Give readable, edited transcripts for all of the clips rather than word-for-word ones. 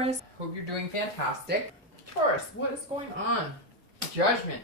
Taurus. Hope you're doing fantastic. Taurus, what is going on? Judgment.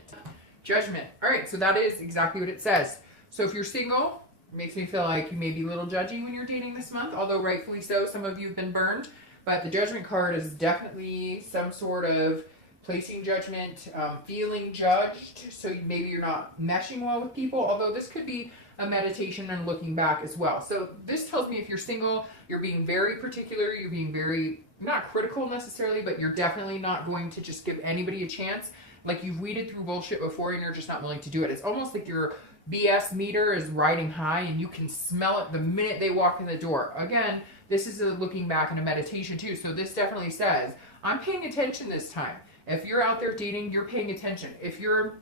Judgment. All right, so that is exactly what it says. So if you're single, it makes me feel like you may be a little judgy when you're dating this month, although rightfully so. Some of you have been burned, but the Judgment card is definitely some sort of placing judgment, feeling judged. So maybe you're not meshing well with people, although this could be a meditation and looking back as well. So this tells me if you're single, you're being very particular, you're being very, not critical necessarily, but you're definitely not going to just give anybody a chance. Like you've weeded through bullshit before and you're just not willing to do it. It's almost like your BS meter is riding high and you can smell it the minute they walk in the door. Again, this is a looking back and a meditation too. So this definitely says, I'm paying attention this time. If you're out there dating, you're paying attention. If you're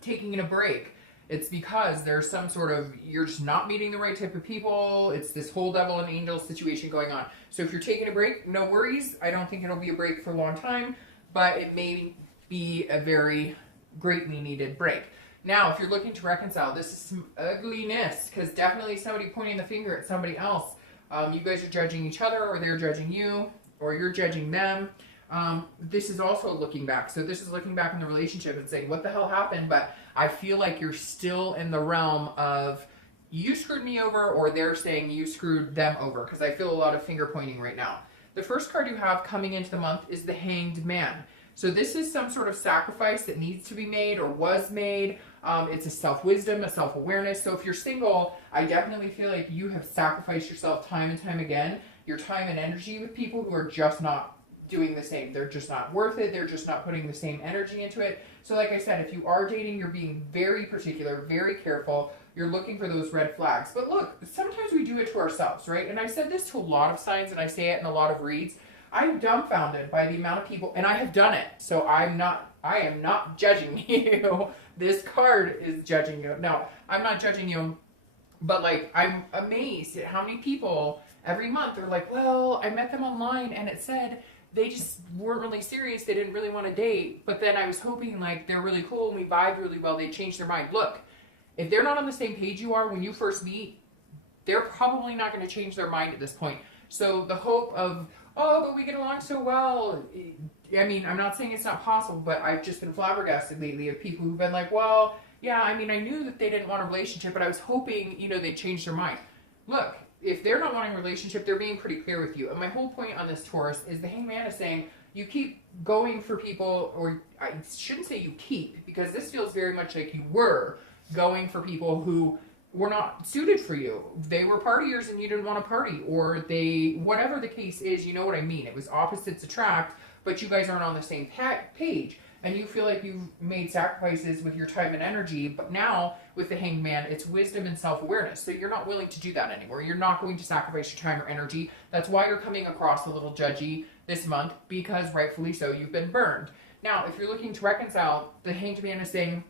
taking a break, it's because there's some sort of, you're just not meeting the right type of people. It's this whole devil and angel situation going on. So if you're taking a break, no worries. I don't think it'll be a break for a long time, but it may be a very greatly needed break. Now, if you're looking to reconcile, this is some ugliness, because definitely somebody pointing the finger at somebody else. You guys are judging each other, or they're judging you, or you're judging them. This is also looking back. So this is looking back in the relationship and saying, what the hell happened? But I feel like you're still in the realm of you screwed me over, or they're saying you screwed them over, because I feel a lot of finger pointing right now. The first card you have coming into the month is the Hanged Man. So this is some sort of sacrifice that needs to be made or was made. It's a self-wisdom, a self-awareness. So if you're single, I definitely feel like you have sacrificed yourself time and time again. Your time and energy with people who are just not doing the same. They're just not worth it. They're just not putting the same energy into it. So like I said, if you are dating, you're being very particular, very careful. You're looking for those red flags. But look, sometimes we do it to ourselves, right? And I said this to a lot of signs, and I say it in a lot of reads. I'm dumbfounded by the amount of people, and I have done it. So I am not judging you. This card is judging you. No, I'm not judging you, but like, I'm amazed at how many people every month are like, well, I met them online and it said they just weren't really serious. They didn't really want to date. But then I was hoping like they're really cool and we vibe really well. They changed their mind. Look, if they're not on the same page you are when you first meet, they're probably not going to change their mind at this point. So the hope of, oh, but we get along so well. I mean, I'm not saying it's not possible, but I've just been flabbergasted lately of people who've been like, well, yeah, I mean, I knew that they didn't want a relationship, but I was hoping, you know, they'd change their mind. Look, if they're not wanting a relationship, they're being pretty clear with you. And my whole point on this Taurus is the Hanged Man is saying you keep going for people, or I shouldn't say you keep, because this feels very much like you were going for people who were not suited for you. They were partiers and you didn't want to party, or they, whatever the case is, you know what I mean. It was opposites attract, but you guys aren't on the same page. And you feel like you've made sacrifices with your time and energy, but now with the Hanged Man, it's wisdom and self-awareness. So you're not willing to do that anymore. You're not going to sacrifice your time or energy. That's why you're coming across a little judgy this month, because rightfully so, you've been burned. Now, if you're looking to reconcile, the Hanged Man is saying,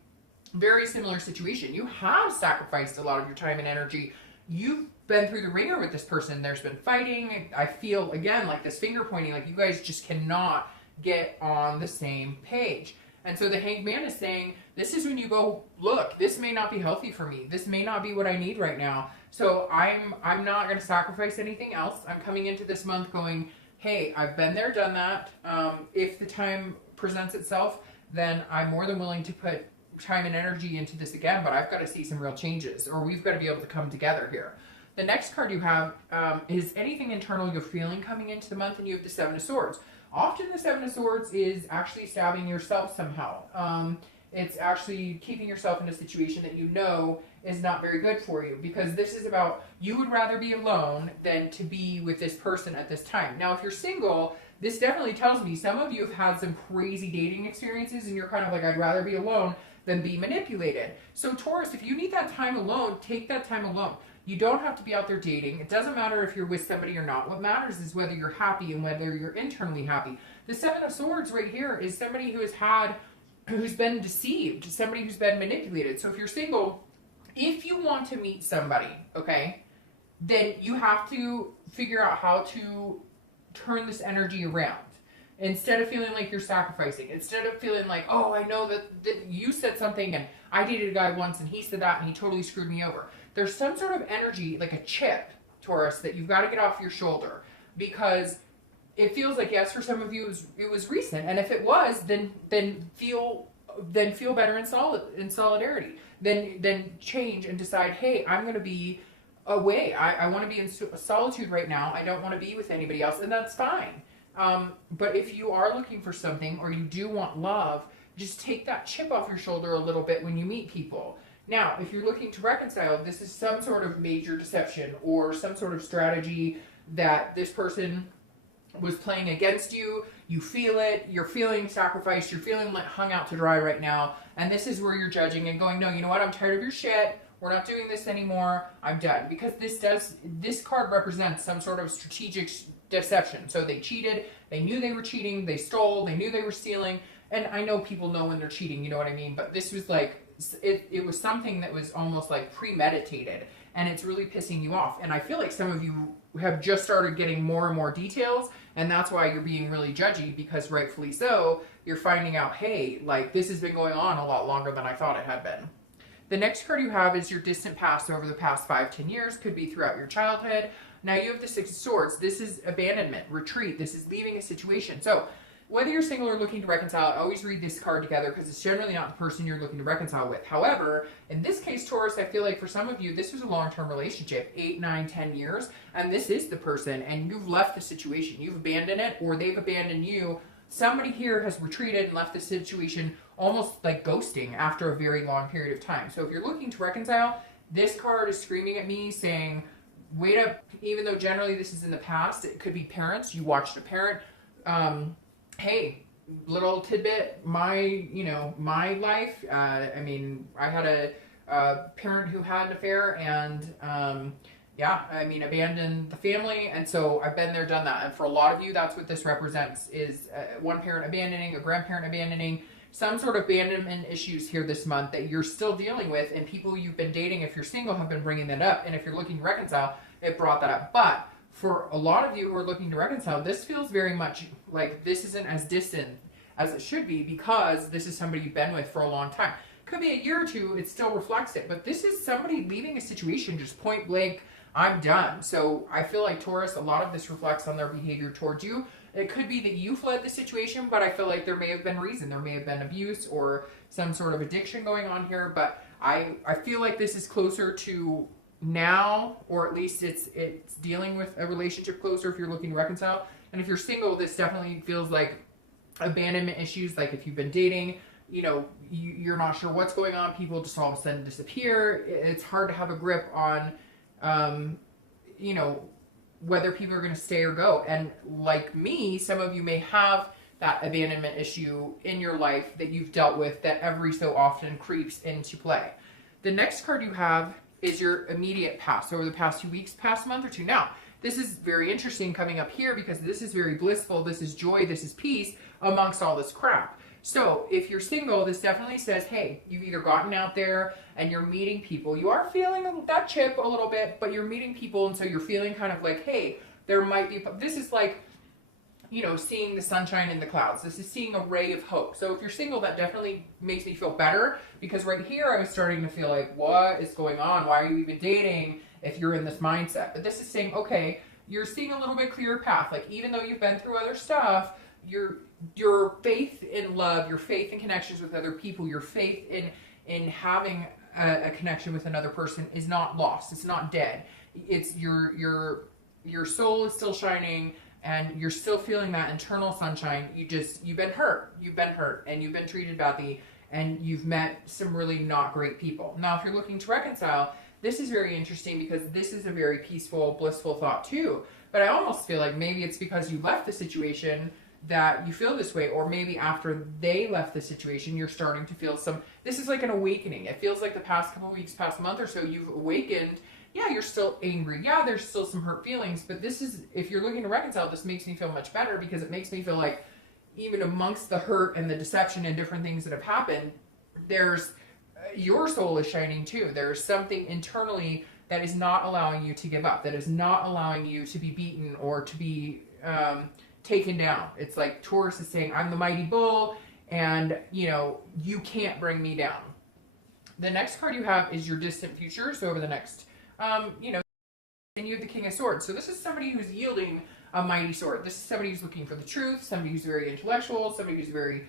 very similar situation. You have sacrificed a lot of your time and energy. You've been through the ringer with this person. There's been fighting. I feel, again, like this finger pointing, like you guys just cannot get on the same page. And so the Hanged Man is saying, this is when you go, look, this may not be healthy for me. This may not be what I need right now. So I'm not going to sacrifice anything else. I'm coming into this month going, hey, I've been there, done that. If the time presents itself, then I'm more than willing to put time and energy into this again, but I've got to see some real changes, or we've got to be able to come together here. The next card you have is anything internal you're feeling coming into the month, and you have the Seven of Swords. Often the Seven of Swords is actually stabbing yourself somehow. It's actually keeping yourself in a situation that you know is not very good for you, because this is about you would rather be alone than to be with this person at this time. Now, if you're single, this definitely tells me some of you have had some crazy dating experiences and you're kind of like, I'd rather be alone than be manipulated. So Taurus, if you need that time alone, take that time alone. You don't have to be out there dating. It doesn't matter if you're with somebody or not. What matters is whether you're happy and whether you're internally happy. The Seven of Swords right here is somebody who's been deceived, somebody who's been manipulated. So if you're single, if you want to meet somebody, okay, then you have to figure out how to turn this energy around. Instead of feeling like you're sacrificing, instead of feeling like, oh, I know that you said something and I dated a guy once and he said that and he totally screwed me over. There's some sort of energy, like a chip, Taurus, that you've got to get off your shoulder, because it feels like, yes, for some of you it was recent, and if it was, then feel better in solidarity. Then change and decide, hey, I'm going to be away. I want to be in solitude right now. I don't want to be with anybody else, and that's fine. But if you are looking for something, or you do want love, just take that chip off your shoulder a little bit when you meet people. Now, if you're looking to reconcile, this is some sort of major deception or some sort of strategy that this person was playing against you. You feel it. You're feeling sacrificed. You're feeling like hung out to dry right now. And this is where you're judging and going, no, you know what? I'm tired of your shit. We're not doing this anymore. I'm done. Because this card represents some sort of strategic deception. So they cheated. They knew they were cheating. They stole. They knew they were stealing. And I know people know when they're cheating, you know what I mean? But this was like, it was something that was almost like premeditated, and it's really pissing you off. And I feel like some of you have just started getting more and more details, and that's why you're being really judgy, because rightfully so, you're finding out, hey, like, this has been going on a lot longer than I thought it had been. The next card you have is your distant past over the past 5-10 years, could be throughout your childhood. Now you have the Six of Swords. This is abandonment, retreat. This is leaving a situation. So whether you're single or looking to reconcile, I always read this card together because it's generally not the person you're looking to reconcile with. However, in this case, Taurus, I feel like for some of you, this was a long-term relationship, 8, 9, 10 years, and this is the person, and you've left the situation. You've abandoned it, or they've abandoned you. Somebody here has retreated and left the situation almost like ghosting after a very long period of time. So if you're looking to reconcile, this card is screaming at me saying, wait up. Even though generally this is in the past, it could be parents. You watched a parent, hey, little tidbit, my life, I mean, I had a parent who had an affair, and yeah, I mean, abandoned the family, and so I've been there, done that. And for a lot of you, that's what this represents, is one parent abandoning, a grandparent abandoning, some sort of abandonment issues here this month that you're still dealing with, and people you've been dating, if you're single, have been bringing that up, and if you're looking to reconcile, it brought that up. But for a lot of you who are looking to reconcile, this feels very much like this isn't as distant as it should be, because this is somebody you've been with for a long time. Could be a year or two, it still reflects it, but this is somebody leaving a situation just point blank, I'm done. So I feel like, Taurus, a lot of this reflects on their behavior towards you. It could be that you fled the situation, but I feel like there may have been reason. There may have been abuse or some sort of addiction going on here, but I feel like this is closer to now, or at least it's dealing with a relationship closer if you're looking to reconcile. And if you're single, this definitely feels like abandonment issues. Like if you've been dating, you know, you're not sure what's going on, people just all of a sudden disappear. It's hard to have a grip on you know, whether people are going to stay or go. And like me, some of you may have that abandonment issue in your life that you've dealt with that every so often creeps into play. The next card you have is your immediate past, over the past 2 weeks, past month or two. Now, this is very interesting coming up here because this is very blissful. This is joy. This is peace amongst all this crap. So if you're single, this definitely says, hey, you've either gotten out there and you're meeting people. You are feeling that chip a little bit, but you're meeting people. And so you're feeling kind of like, hey, there might be, this is like, you know, seeing the sunshine in the clouds. This is seeing a ray of hope. So if you're single, that definitely makes me feel better, because right here I was starting to feel like, what is going on? Why are you even dating if you're in this mindset? But this is saying, okay, you're seeing a little bit clearer path. Like even though you've been through other stuff, your faith in love, your faith in connections with other people, your faith in having a connection with another person is not lost. It's not dead. It's your soul is still shining, and you're still feeling that internal sunshine. You've been hurt, and you've been treated badly, and you've met some really not great people. Now, if you're looking to reconcile, this is very interesting because this is a very peaceful, blissful thought too. But I almost feel like maybe it's because you left the situation that you feel this way, or maybe after they left the situation, you're starting to feel this is like an awakening. It feels like the past couple weeks, past month or so, you've awakened. Yeah, you're still angry. Yeah, there's still some hurt feelings, but this is, if you're looking to reconcile, this makes me feel much better, because it makes me feel like even amongst the hurt and the deception and different things that have happened, there's, your soul is shining too. There's something internally that is not allowing you to give up, that is not allowing you to be beaten or to be taken down. It's like Taurus is saying, I'm the mighty bull, and you know, you can't bring me down. The next card you have is your distant future. So over the next, you know, and you have the King of Swords. So this is somebody who's yielding a mighty sword. This is somebody who's looking for the truth, somebody who's very intellectual, somebody who's very,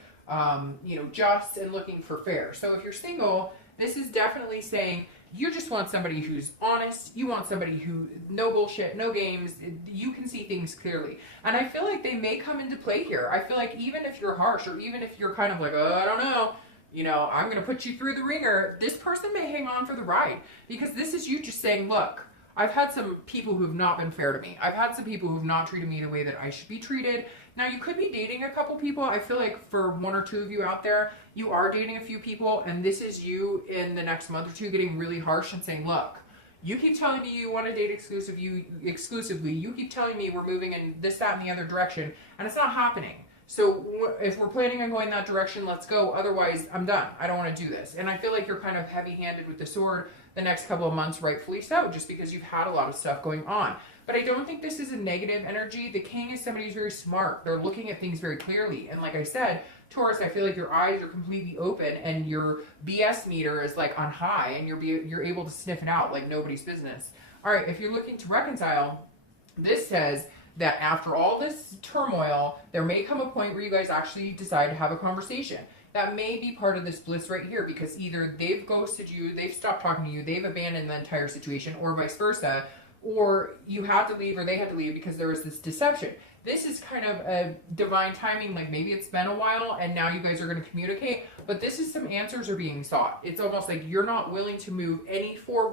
just and looking for fair. So if you're single, this is definitely saying you just want somebody who's honest. You want somebody who, no bullshit, no games. You can see things clearly. And I feel like they may come into play here. I feel like even if you're harsh, or even if you're kind of like, oh, I don't know, I'm going to put you through the ringer, this person may hang on for the ride. Because this is you just saying, look, I've had some people who've not been fair to me. I've had some people who've not treated me the way that I should be treated. Now, you could be dating a couple people. I feel like for one or two of you out there, you are dating a few people, and this is you in the next month or two getting really harsh and saying, look, you keep telling me you want to date exclusively. You keep telling me we're moving in this, that, and the other direction, and it's not happening. So if we're planning on going that direction, let's go. Otherwise, I'm done. I don't want to do this. And I feel like you're kind of heavy-handed with the sword the next couple of months, rightfully so, just because you've had a lot of stuff going on. But I don't think this is a negative energy. The king is somebody who's very smart. They're looking at things very clearly. And like I said, Taurus, I feel like your eyes are completely open and your BS meter is like on high, and you're able to sniff it out like nobody's business. All right, if you're looking to reconcile, this says that after all this turmoil, there may come a point where you guys actually decide to have a conversation. That may be part of this bliss right here, because either they've ghosted you, they've stopped talking to you, they've abandoned the entire situation, or vice versa, or you had to leave or they had to leave because there was this deception. This is kind of a divine timing, like maybe it's been a while and now you guys are going to communicate, but this is some answers are being sought. It's almost like you're not willing to move any further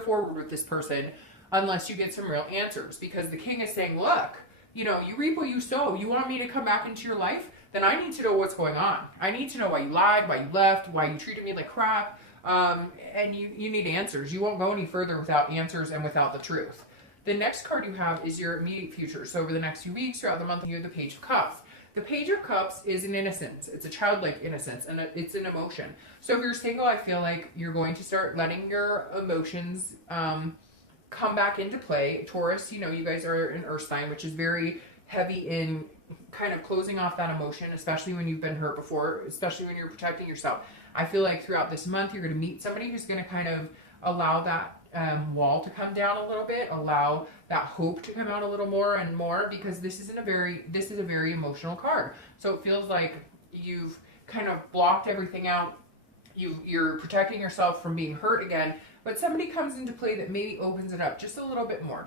forward with this person unless you get some real answers, because the king is saying, look, you reap what you sow. You want me to come back into your life? Then I need to know what's going on. I need to know why you lied, why you left, why you treated me like crap. And you need answers. You won't go any further without answers and without the truth. The next card you have is your immediate future. So over the next few weeks, throughout the month, you have the Page of Cups. The Page of Cups is an innocence. It's a childlike innocence, and it's an emotion. So if you're single, I feel like you're going to start letting your emotions come back into play. Taurus, you guys are an earth sign, which is very heavy in kind of closing off that emotion, especially when you've been hurt before, especially when you're protecting yourself. I feel like throughout this month, you're going to meet somebody who's going to kind of allow that wall to come down a little bit, allow that hope to come out a little more and more, because this is a very emotional card. So it feels like you've kind of blocked everything out. You're protecting yourself from being hurt again, but somebody comes into play that maybe opens it up just a little bit more.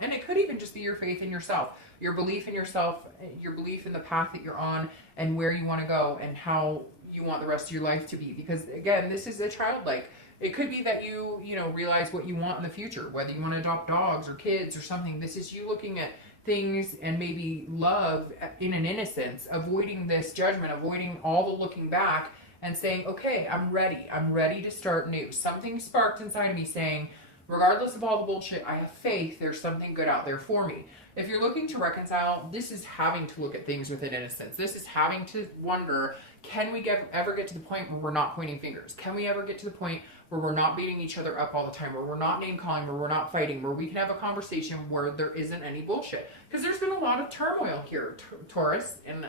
And it could even just be your faith in yourself, your belief in yourself, your belief in the path that you're on and where you want to go and how you want the rest of your life to be. Because again, this is a childlike. It could be that you realize what you want in the future, whether you want to adopt dogs or kids or something. This is you looking at things and maybe love in an innocence, avoiding this judgment, avoiding all the looking back, and saying, okay, I'm ready to start new. Something sparked inside of me saying, regardless of all the bullshit, I have faith, there's something good out there for me. If you're looking to reconcile, this is having to look at things with an innocence. This is having to wonder, can we ever get to the point where we're not pointing fingers? Can we ever get to the point where we're not beating each other up all the time, where we're not name calling, where we're not fighting, where we can have a conversation where there isn't any bullshit? Because there's been a lot of turmoil here, Taurus, and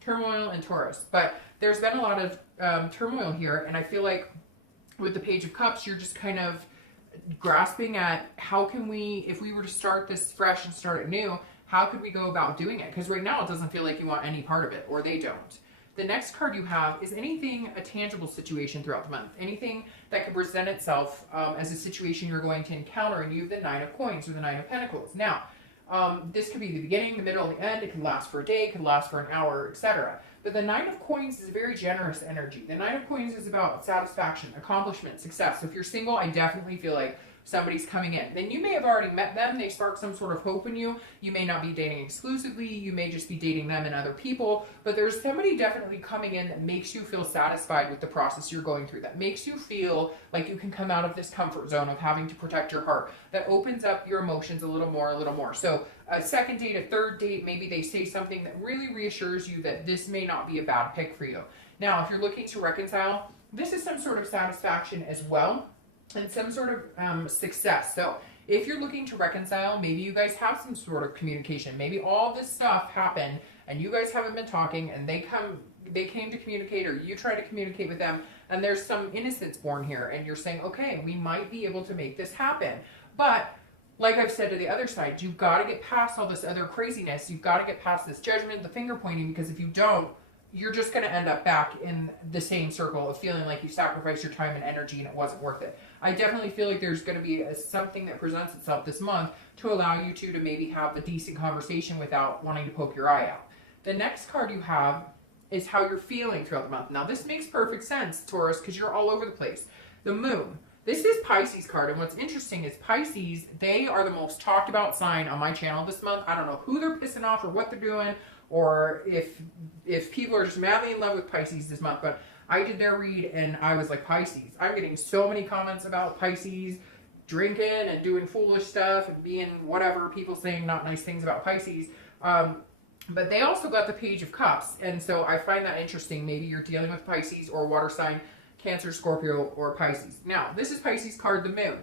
turmoil and Taurus. But there's been a lot of turmoil here, and I feel like with the Page of Cups, you're just kind of grasping at how can we, if we were to start this fresh and start it new, how could we go about doing it? Because right now it doesn't feel like you want any part of it, or they don't. The next card you have is anything, a tangible situation throughout the month. Anything that could present itself as a situation you're going to encounter, and you have the Nine of Coins or the Nine of Pentacles. Now, this could be the beginning, the middle, the end. It can last for a day, it can last for an hour, etc. But the Nine of Coins is a very generous energy. The Nine of Coins is about satisfaction, accomplishment, success. So if you're single, I definitely feel like somebody's coming in. Then you may have already met them. They spark some sort of hope in you. You may not be dating exclusively. You may just be dating them and other people. But there's somebody definitely coming in that makes you feel satisfied with the process you're going through. That makes you feel like you can come out of this comfort zone of having to protect your heart. That opens up your emotions a little more. So a second date, a third date, maybe they say something that really reassures you that this may not be a bad pick for you. Now, if you're looking to reconcile, this is some sort of satisfaction as well, and some sort of success. So if you're looking to reconcile, maybe you guys have some sort of communication. Maybe all this stuff happened and you guys haven't been talking, and they came to communicate, or you try to communicate with them, and there's some innocence born here, and you're saying, okay, we might be able to make this happen. But like I've said to the other side, you've got to get past all this other craziness. You've got to get past this judgment, the finger pointing, because if you don't, you're just going to end up back in the same circle of feeling like you sacrificed your time and energy and it wasn't worth it. I definitely feel like there's going to be something that presents itself this month to allow you to maybe have a decent conversation without wanting to poke your eye out. The next card you have is how you're feeling throughout the month. Now, this makes perfect sense, Taurus, because you're all over the place. The moon. This is Pisces card, and what's interesting is Pisces, they are the most talked about sign on my channel this month. I don't know who they're pissing off or what they're doing, or if people are just madly in love with Pisces this month, but I did their read and I was like, Pisces. I'm getting so many comments about Pisces drinking and doing foolish stuff and being whatever, people saying not nice things about Pisces. But they also got the Page of Cups, and so I find that interesting. Maybe you're dealing with Pisces or water sign, Cancer, Scorpio, or Pisces. Now, this is Pisces card, the moon.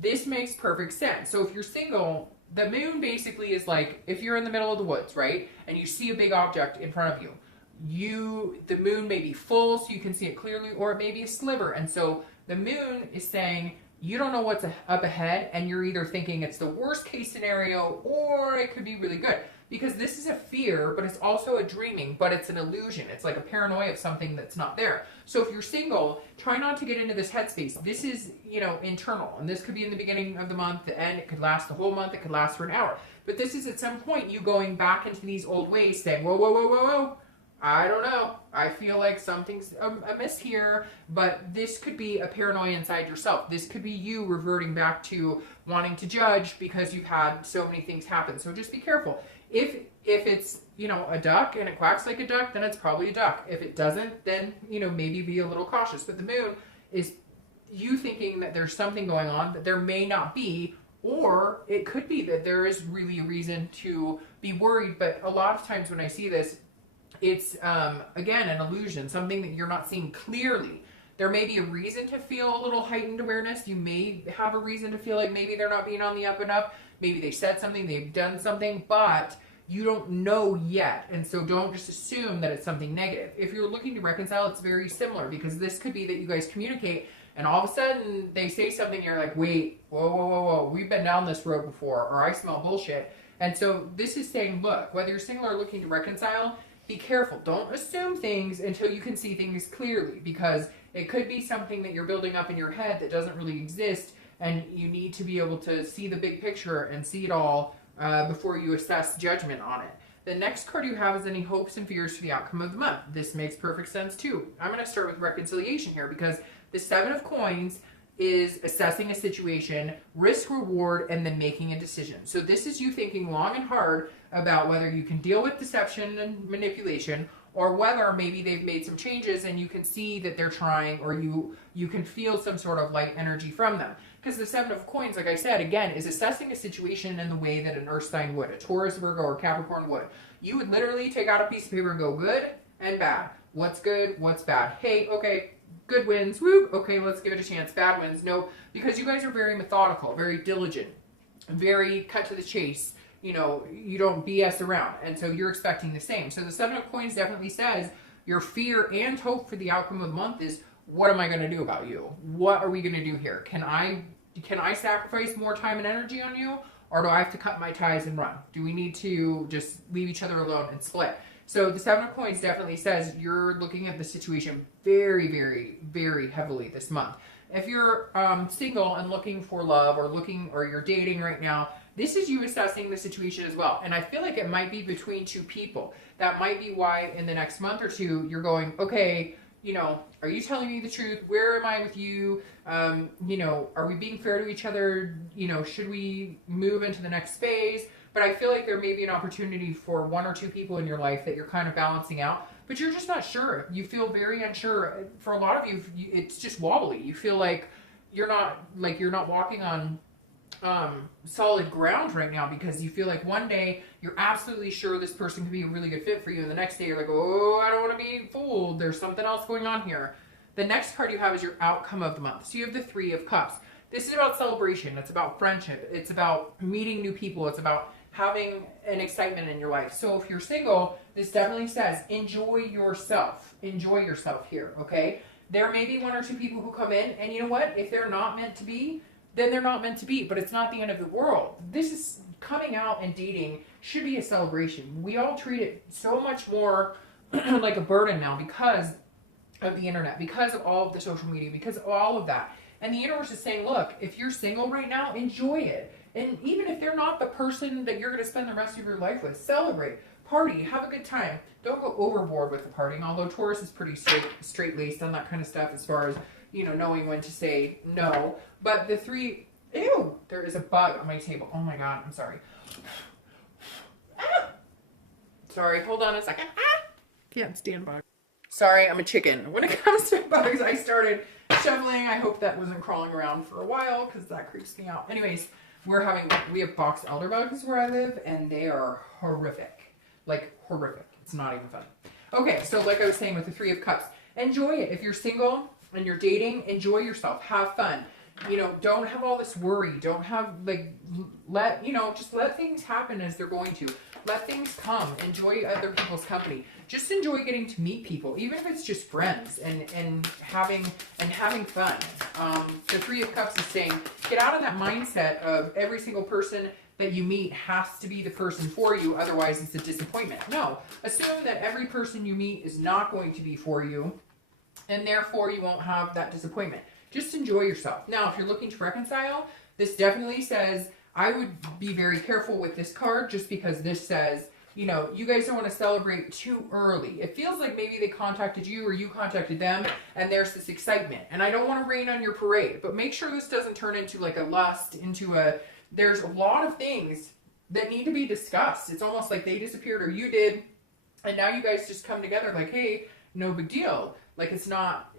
This makes perfect sense. So if you're single, the moon basically is like, if you're in the middle of the woods, right, and you see a big object in front of you, the moon may be full so you can see it clearly, or it may be a sliver. And so the moon is saying you don't know what's up ahead, and you're either thinking it's the worst case scenario or it could be really good. Because this is a fear, but it's also a dreaming, but it's an illusion. It's like a paranoia of something that's not there. So if you're single, try not to get into this headspace. This is, internal. And this could be in the beginning of the month, the end. It could last the whole month. It could last for an hour. But this is at some point you going back into these old ways saying, whoa, whoa, whoa, whoa, whoa. I don't know. I feel like something's amiss here, but this could be a paranoia inside yourself. This could be you reverting back to wanting to judge because you've had so many things happen. So just be careful. If it's, a duck and it quacks like a duck, then it's probably a duck. If it doesn't, then, maybe be a little cautious. But the moon is you thinking that there's something going on that there may not be, or it could be that there is really a reason to be worried. But a lot of times when I see this, it's, again, an illusion, something that you're not seeing clearly. There may be a reason to feel a little heightened awareness. You may have a reason to feel like maybe they're not being on the up and up. Maybe they said something, they've done something, but you don't know yet. And so don't just assume that it's something negative. If you're looking to reconcile, it's very similar, because this could be that you guys communicate and all of a sudden they say something, you're like, wait, whoa, whoa, whoa, whoa, we've been down this road before, or I smell bullshit. And so this is saying, look, whether you're single or looking to reconcile, be careful. Don't assume things until you can see things clearly, because it could be something that you're building up in your head that doesn't really exist, and you need to be able to see the big picture and see it all before you assess judgment on it. The next card you have is any hopes and fears for the outcome of the month. This makes perfect sense too. I'm going to start with reconciliation here, because the Seven of Coins is assessing a situation, risk, reward, and then making a decision. So this is you thinking long and hard about whether you can deal with deception and manipulation, or whether maybe they've made some changes and you can see that they're trying, or you can feel some sort of light energy from them. Because the Seven of Coins, like I said, again, is assessing a situation in the way that an Earth sign would, a Taurus, Virgo, or Capricorn would. You would literally take out a piece of paper and go good and bad. What's good? What's bad? Hey, okay, good wins. Woo! Okay, let's give it a chance. Bad wins. No, because you guys are very methodical, very diligent, very cut to the chase. You don't BS around. And so you're expecting the same. So the Seven of Coins definitely says your fear and hope for the outcome of the month is, what am I going to do about you? What are we going to do here? Can I sacrifice more time and energy on you? Or do I have to cut my ties and run? Do we need to just leave each other alone and split? So the Seven of Coins definitely says you're looking at the situation very, very, very heavily this month. If you're single and looking for love, or you're dating right now, this is you assessing the situation as well. And I feel like it might be between two people. That might be why in the next month or two, you're going, okay, are you telling me the truth? Where am I with you? Are we being fair to each other? Should we move into the next phase? But I feel like there may be an opportunity for one or two people in your life that you're kind of balancing out, but you're just not sure. You feel very unsure. For a lot of you, it's just wobbly. You feel like you're not walking on solid ground right now, because you feel like one day you're absolutely sure this person could be a really good fit for you, and the next day you're like, oh, I don't want to be fooled. There's something else going on here. The next card you have is your outcome of the month. So you have the Three of Cups. This is about celebration. It's about friendship. It's about meeting new people. It's about having an excitement in your life. So if you're single, this definitely says enjoy yourself. Enjoy yourself here, okay? There may be one or two people who come in, and you know what? If they're not meant to be, then they're not meant to be. But it's not the end of the world. This is coming out and dating should be a celebration. We all treat it so much more like a burden now because of the internet, because of all of the social media, because of all of that. And the universe is saying, look, if you're single right now, enjoy it. And even if they're not the person that you're going to spend the rest of your life with, celebrate, party, have a good time. Don't go overboard with the partying, although Taurus is pretty straight-laced on that kind of stuff as far as, you know, knowing when to say no. But the three, ew, there is a bug on my table. Oh my God, I'm sorry. Ah! Sorry, hold on a second. Ah! Can't stand bugs. Sorry, I'm a chicken. When it comes to bugs, I started shoveling. I hope that wasn't crawling around for a while because that creeps me out. Anyways, we have box elder bugs where I live, and they are horrific. Like, horrific. It's not even fun. Okay, so like I was saying with the Three of Cups, enjoy it. If you're single and you're dating, enjoy yourself. Have fun. You know, don't have all this worry. Don't have, like, just let things happen as they're going to. Let things come. Enjoy other people's company. Just enjoy getting to meet people, even if it's just friends, and having fun. The Three of Cups is saying, get out of that mindset of every single person that you meet has to be the person for you, otherwise it's a disappointment. No, assume that every person you meet is not going to be for you, and therefore you won't have that disappointment. Just enjoy yourself. Now, if you're looking to reconcile, this definitely says, I would be very careful with this card, just because this says, you know, you guys don't want to celebrate too early. It feels like maybe they contacted you or you contacted them, and there's this excitement. And I don't want to rain on your parade, but make sure this doesn't turn into like a lust, into a, there's a lot of things that need to be discussed. It's almost like they disappeared or you did, and now you guys just come together like, hey, no big deal. Like, it's not,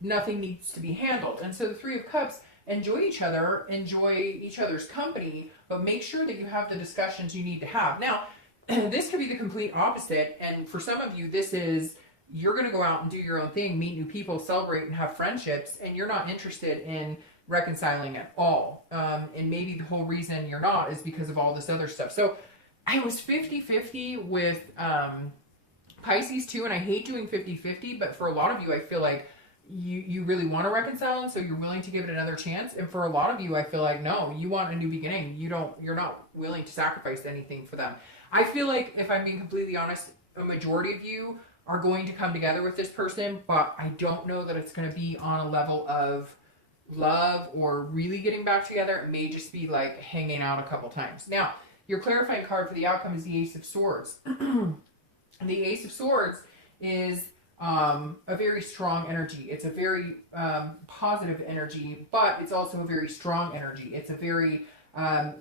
nothing needs to be handled. And so the Three of Cups, enjoy each other, enjoy each other's company, but make sure that you have the discussions you need to have. Now, this could be the complete opposite, and for some of you, this is, you're going to go out and do your own thing, meet new people, celebrate, and have friendships, and you're not interested in reconciling at all. And maybe the whole reason you're not is because of all this other stuff. So I was 50-50 with Pisces too, and I hate doing 50-50, but for a lot of you, I feel like you really want to reconcile, and so you're willing to give it another chance. And for a lot of you, I feel like, no, you want a new beginning. You're not willing to sacrifice anything for them. I feel like, if I'm being completely honest, a majority of you are going to come together with this person, but I don't know that it's going to be on a level of love or really getting back together. It may just be like hanging out a couple times. Now, your clarifying card for the outcome is the Ace of Swords. The Ace of Swords is a very strong energy. It's a very positive energy, but it's also a very strong energy. It's a very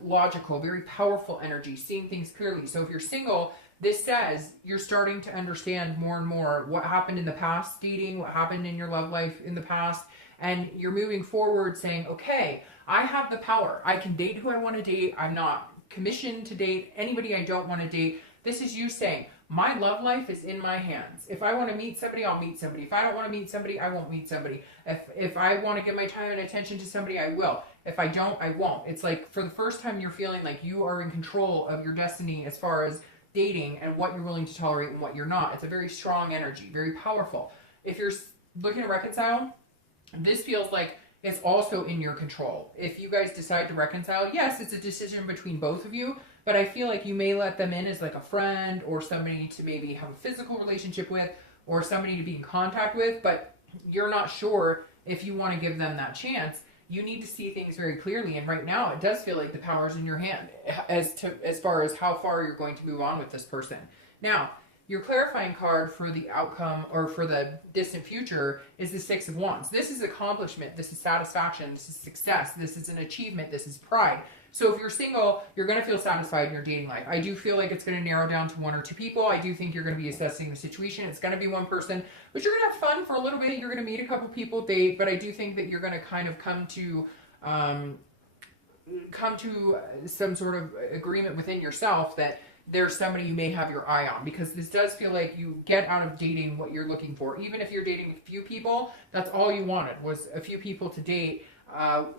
logical, very powerful energy, seeing things clearly. So if you're single, this says you're starting to understand more and more what happened in the past dating, what happened in your love life in the past, and you're moving forward saying, okay, I have the power. I can date who I want to date. I'm not commissioned to date anybody I don't want to date. This is you saying, my love life is in my hands. If I want to meet somebody, I'll meet somebody. If I don't want to meet somebody, I won't meet somebody. If I want to give my time and attention to somebody, I will. If I don't, I won't. It's like, for the first time, you're feeling like you are in control of your destiny as far as dating and what you're willing to tolerate and what you're not. It's a very strong energy, very powerful. If you're looking to reconcile, this feels like it's also in your control. If you guys decide to reconcile, yes, it's a decision between both of you, but I feel like you may let them in as like a friend or somebody to maybe have a physical relationship with or somebody to be in contact with, but you're not sure if you want to give them that chance. You need to see things very clearly, and right now it does feel like the power's in your hand as far as how far you're going to move on with this person. Now, your clarifying card for the outcome or for the distant future is the Six of Wands. This is accomplishment. This is satisfaction. This is success. This is an achievement. This is pride. So if you're single, you're going to feel satisfied in your dating life. I do feel like it's going to narrow down to one or two people. I do think you're going to be assessing the situation. It's going to be one person, but you're going to have fun for a little bit. You're going to meet a couple people, date, but I do think that you're going to kind of come to some sort of agreement within yourself that there's somebody you may have your eye on, because this does feel like you get out of dating what you're looking for. Even if you're dating a few people, that's all you wanted was a few people to date,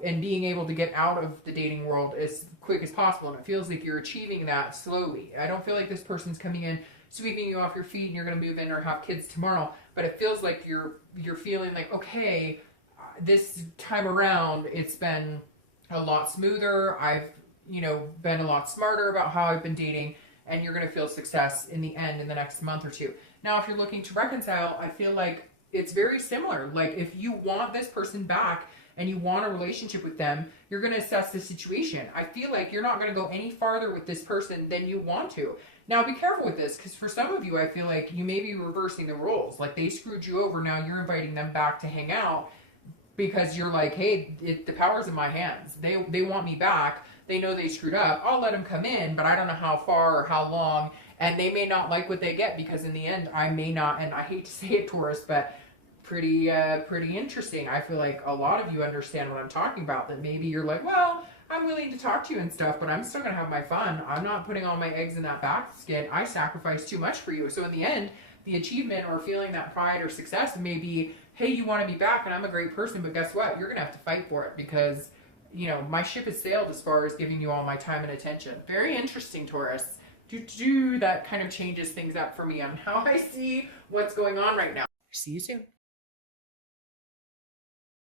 and being able to get out of the dating world as quick as possible. And it feels like you're achieving that slowly. I don't feel like this person's coming in, sweeping you off your feet, and you're going to move in or have kids tomorrow. But it feels like you're feeling like, okay, this time around, it's been a lot smoother. I've, you know, been a lot smarter about how I've been dating, and you're going to feel success in the end in the next month or two. Now, if you're looking to reconcile, I feel like it's very similar. Like if you want this person back and you want a relationship with them, you're going to assess the situation. I feel like you're not going to go any farther with this person than you want to. Now, be careful with this, because for some of you, I feel like you may be reversing the roles. Like they screwed you over, now you're inviting them back to hang out because you're like, hey, the power's in my hands. They want me back. They know they screwed up. I'll let them come in, but I don't know how far or how long. And they may not like what they get, because in the end, I may not, and I hate to say it, Taurus, but pretty interesting. I feel like a lot of you understand what I'm talking about, that maybe you're like, well, I'm willing to talk to you and stuff, but I'm still going to have my fun. I'm not putting all my eggs in that basket. I sacrificed too much for you. So in the end, the achievement or feeling that pride or success may be, hey, you want to be back and I'm a great person, but guess what? You're going to have to fight for it, because, you know, my ship has sailed as far as giving you all my time and attention. Very interesting, Taurus. That kind of changes things up for me on how I see what's going on right now. See you soon.